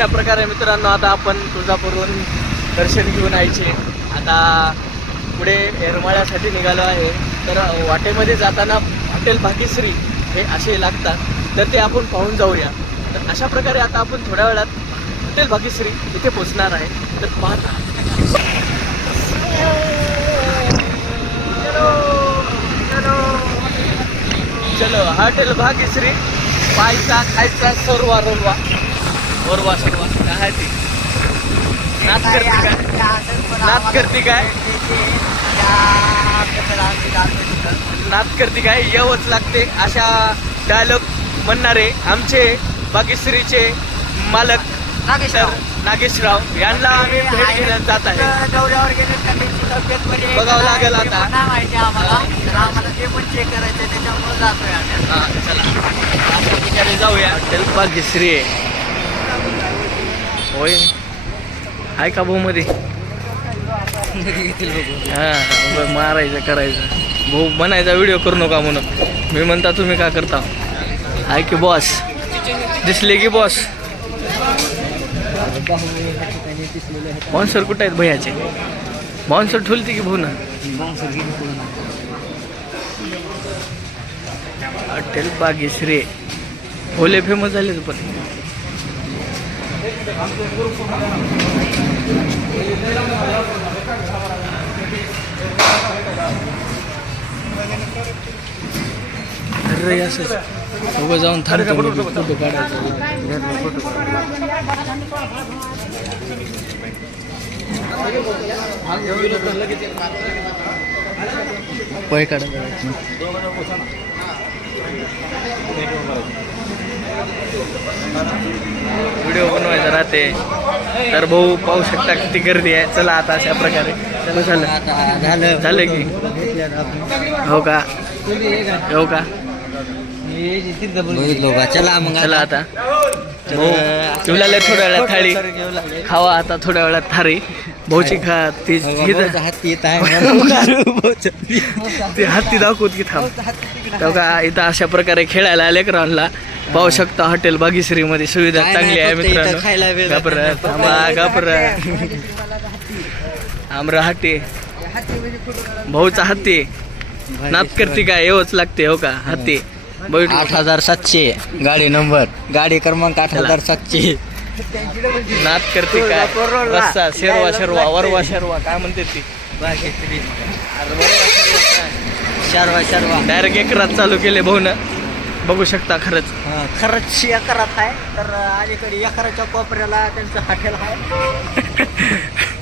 अशा प्रकारे मित्रांनो आता आपण तुळजापूरहून दर्शन घेऊन यायचे. आता पुढे येरमाळ्यासाठी निघालो आहे. तर वाटेमध्ये जाताना हॉटेल भाग्यश्री हे असे लागतात. तर ते आपण पाहून जाऊया. तर अशा प्रकारे आता आपण थोड्या वेळात हॉटेल भाग्यश्री इथे पोहोचणार आहे. तर पाहता. चलो हॉटेल भाग्यश्री पायचा खायचा सर्वा रोलवा ओरवा सर्वा काय आहे ती? नाच करते काय? नाच करते काय? नाच करते काय? येवच लागते. अशा डायलॉग म्हणणारे आमचे भाग्यश्रीचे मालक तर नागेशराव. यांना आम्ही भेट घेण्यात जात आहे. दौऱ्यावर गेले तब्येत बघावं का? लागेल आता. माहिती आम्हाला. तर आम्हाला ते पण चेक करायचं त्याच्यामुळे जातोय आम्ही. हा, चला. जाऊया. भाग्यश्री आहे. होय. आहे का भाऊ मध्ये? हा मारायचं करायचं. भाऊ म्हणायचा व्हिडिओ करू नका म्हणून. मी म्हणता तुम्ही का करता? आहे की बॉस. दिसले की बॉस. बॉन्सर कुठे आहेत भैयाचे? बॉन्सर ठुलते की भाऊ ना हॉटेल बागेश्री. ओले फेमस झाले पण. उभं जाऊन थांबतो फोटो काढायचा पै काढायचा राहते तर भाऊ पाहू शकता किती गर्दी आहे. चला आता अशा प्रकारे. चला झालं. झालं की. हो का? हो का? चला मग चला आता थोड्या वेळात थाळी. खावा आता थोड्या वेळात थाळी. भाऊची खा ती इथं- हात आहे. ते हत्ती दाखवत की थांब. तेव्हा का? इथं अशा प्रकारे खेळायला आले लेकरांना पाहू शकता हॉटेल बागीश्री मध्ये सुविधा चांगली आहे मित्रांनो. घाबर. थांबा घाबर. आमरा हत्ती भाऊचा हत्ती नात करते काय? येवच लागते हो का? हत्ती आठ हजार सातशे. गाडी नंबर. गाडी क्रमांक आठ. हजार सातशे. नात करते काय? रस्सा शेरवा शेरवा वरवा शेरवा काय म्हणते ती? शर्वा शर्वा. डायरेक्ट एकरात चालू केले भाऊ ना बघू शकता खरंच. खरंच एकरात आहे. तर अलीकडे एकराच्या कोपऱ्याला त्यांचं हॉटेल आहे.